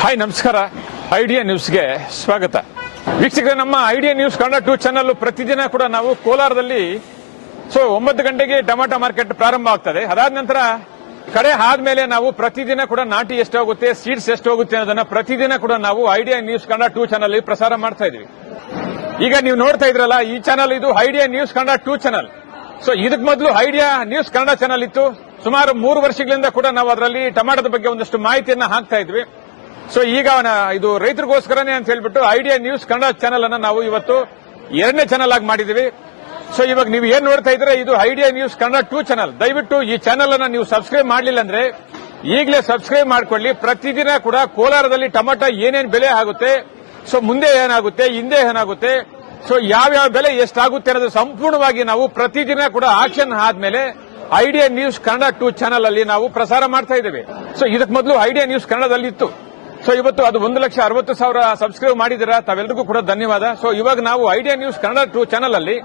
Hi ನಮಸ್ಕಾರ. Idea ನ್ಯೂಸ್ಗೆ ಸ್ವಾಗತ. ವೀಕ್ಷಕರೇ, ನಮ್ಮ ಐಡಿಯಾ ನ್ಯೂಸ್ ಕನ್ನಡ 2 ಚಾನಲ್ ಪ್ರತಿದಿನ ಕೂಡ ನಾವು ಕೋಲಾರದಲ್ಲಿ 9 ಗಂಟೆಗೆ ಟೊಮಾಟೊ ಮಾರ್ಕೆಟ್ ಪ್ರಾರಂಭ ಆಗ್ತದೆ. ಅದಾದ ನಂತರ ಕಡೆ ಆದ್ಮೇಲೆ ನಾವು ಪ್ರತಿದಿನ ಕೂಡ ನಾಟಿ ಎಷ್ಟು ಹೋಗುತ್ತೆ, ಸೀಡ್ಸ್ ಎಷ್ಟು ಹೋಗುತ್ತೆ ಅನ್ನೋದನ್ನ ಪ್ರತಿದಿನ ಕೂಡ ನಾವು ಐಡಿಯಾ ನ್ಯೂಸ್ ಕನ್ನಡ 2 ಚಾನಲ್ ಪ್ರಸಾರ ಮಾಡ್ತಾ ಇದೀವಿ. ಈಗ ನೀವು ನೋಡ್ತಾ ಇದ್ರಲ್ಲ, ಈ ಚಾನಲ್ ಇದು ಐಡಿಯಾ ನ್ಯೂಸ್ ಕನ್ನಡ 2 ಚಾನಲ್. ಇದಕ್ಕೆ ಮೊದಲು ಐಡಿಯಾ ನ್ಯೂಸ್ ಕನ್ನಡ ಚಾನಲ್ ಇತ್ತು. ಸುಮಾರು 3 ವರ್ಷಗಳಿಂದ ಕೂಡ ನಾವು ಅದರಲ್ಲಿ ಟೊಮಾಟೋದ ಬಗ್ಗೆ ಒಂದಷ್ಟು ಮಾಹಿತಿಯನ್ನ ಹಾಕ್ತಾ ಇದ್ವಿ. ಈಗ ಇದು ರೈತರಿಗೋಸ್ಕರನೇ ಅಂತ ಹೇಳ್ಬಿಟ್ಟು ಐಡಿಯಾ ನ್ಯೂಸ್ ಕನ್ನಡ ಚಾನಲ್ ಅನ್ನ ನಾವು ಇವತ್ತು 2ನೇ ಚಾನಲ್ ಆಗಿ ಮಾಡಿದೀವಿ. ಇವಾಗ ನೀವು ಏನ್ ನೋಡ್ತಾ ಇದ್ರೆ ಇದು ಐಡಿಯಾ ನ್ಯೂಸ್ ಕನ್ನಡ 2 ಚಾನಲ್. ದಯವಿಟ್ಟು ಈ ಚಾನಲ್ ಅನ್ನ ನೀವು ಸಬ್ಸ್ಕ್ರೈಬ್ ಮಾಡಲಿಲ್ಲ ಅಂದ್ರೆ ಈಗಲೇ ಸಬ್ಸ್ಕ್ರೈಬ್ ಮಾಡ್ಕೊಳ್ಳಿ. ಪ್ರತಿದಿನ ಕೂಡ ಕೋಲಾರದಲ್ಲಿ ಟೊಮಾಟೊ ಏನೇನು ಬೆಲೆ ಆಗುತ್ತೆ, ಮುಂದೆ ಏನಾಗುತ್ತೆ, ಹಿಂದೆ ಏನಾಗುತ್ತೆ, ಯಾವ್ಯಾವ ಬೆಲೆ ಎಷ್ಟಾಗುತ್ತೆ ಅನ್ನೋದು ಸಂಪೂರ್ಣವಾಗಿ ನಾವು ಪ್ರತಿದಿನ ಕೂಡ ಆಕ್ಷನ್ ಆದ್ಮೇಲೆ ಐಡಿಯಾ ನ್ಯೂಸ್ ಕನ್ನಡ 2 ಚಾನಲ್ ಅಲ್ಲಿ ನಾವು ಪ್ರಸಾರ ಮಾಡ್ತಾ ಇದ್ದೇವೆ. ಇದಕ್ಕೆ ಮೊದಲು ಐಡಿಯಾ ನ್ಯೂಸ್ ಕನ್ನಡದಲ್ಲಿ ಇತ್ತು. ಇವತ್ತು ಅದು 1,60,000 ಸಬ್ಸ್ಕ್ರೈಬ್ ಮಾಡಿದಿರಾ, ತಾವೆಲ್ಲರಿಗೂ ಕೂಡ ಧನ್ಯವಾದ. ಇವಾಗ ನಾವು ಐಡಿಯಾ ನ್ಯೂಸ್ ಕನ್ನಡ 2 ಚಾನಲ್ ಅಲ್ಲಿ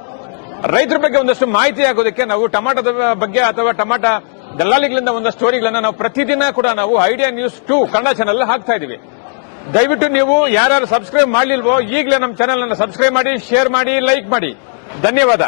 ರೈತರ ಬಗ್ಗೆ ಒಂದಷ್ಟು ಮಾಹಿತಿ ಆಗೋದಕ್ಕೆ ನಾವು ಟೊಮಾಟೋದ ಬಗ್ಗೆ ಅಥವಾ ಟೊಮಾಟೊ ದಲ್ಲಾಳಿಗಳಿಂದ ಒಂದಷ್ಟು ಸ್ಟೋರಿಗಳನ್ನ ನಾವು ಪ್ರತಿದಿನ ಕೂಡ ನಾವು ಐಡಿಯಾ ನ್ಯೂಸ್ 2 ಕನ್ನಡ ಚಾನಲ್ ಹಾಕ್ತಾ ಇದೀವಿ. ದಯವಿಟ್ಟು ನೀವು ಯಾರು ಸಬ್ಸ್ಕ್ರೈಬ್ ಮಾಡಲಿಲ್ವೋ ಈಗಲೇ ನಮ್ಮ ಚಾನಲ್ ಅನ್ನು ಸಬ್ಸ್ಕ್ರೈಬ್ ಮಾಡಿ, ಶೇರ್ ಮಾಡಿ, ಲೈಕ್ ಮಾಡಿ. ಧನ್ಯವಾದ.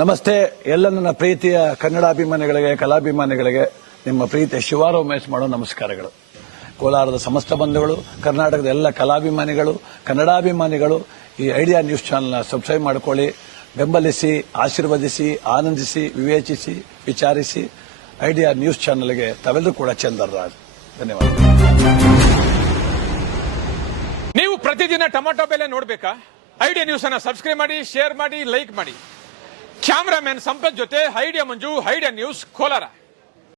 ನಮಸ್ತೆ ಎಲ್ಲ ನನ್ನ ಪ್ರೀತಿಯ ಕನ್ನಡಾಭಿಮಾನಿಗಳಿಗೆ, ಕಲಾಭಿಮಾನಿಗಳಿಗೆ ನಿಮ್ಮ ಪ್ರೀತಿಯ ಶಿವಾರ ಉಮೇಶ್ ಮಾಡೋ ನಮಸ್ಕಾರಗಳು. ಕೋಲಾರದ ಸಮಸ್ತ ಬಂಧುಗಳು, ಕರ್ನಾಟಕದ ಎಲ್ಲ ಕಲಾಭಿಮಾನಿಗಳು, ಕನ್ನಡಾಭಿಮಾನಿಗಳು ಈ ಐಡಿಯಾ ನ್ಯೂಸ್ ಚಾನೆಲ್ನ ಸಬ್ಸ್ಕ್ರೈಬ್ ಮಾಡಿಕೊಳ್ಳಿ, ಬೆಂಬಲಿಸಿ, ಆಶೀರ್ವದಿಸಿ, ಆನಂದಿಸಿ, ವಿವೇಚಿಸಿ, ವಿಚಾರಿಸಿ. ಐಡಿಯಾ ನ್ಯೂಸ್ ಚಾನೆಲ್ಗೆ ತಾವೆಲ್ಲರೂ ಕೂಡ ಚಂದರ್ರಾಜ್. ಧನ್ಯವಾದ. ನೀವು ಪ್ರತಿದಿನ ಟೊಮಾಟೊ ಬೆಲೆ ನೋಡಬೇಕಾ? ಐಡಿಯಾ ನ್ಯೂಸ್ ಅನ್ನ ಸಬ್ಸ್ಕ್ರೈಬ್ ಮಾಡಿ, ಶೇರ್ ಮಾಡಿ, ಲೈಕ್ ಮಾಡಿ. ಕ್ಯಾಮರಾಮನ್ ಸಂಪತ್ ಜೊತೆ ಐಡಿಯಾ ಮಂಜು, ಐಡಿಯಾ ನ್ಯೂಸ್ ಕೋಲಾರ.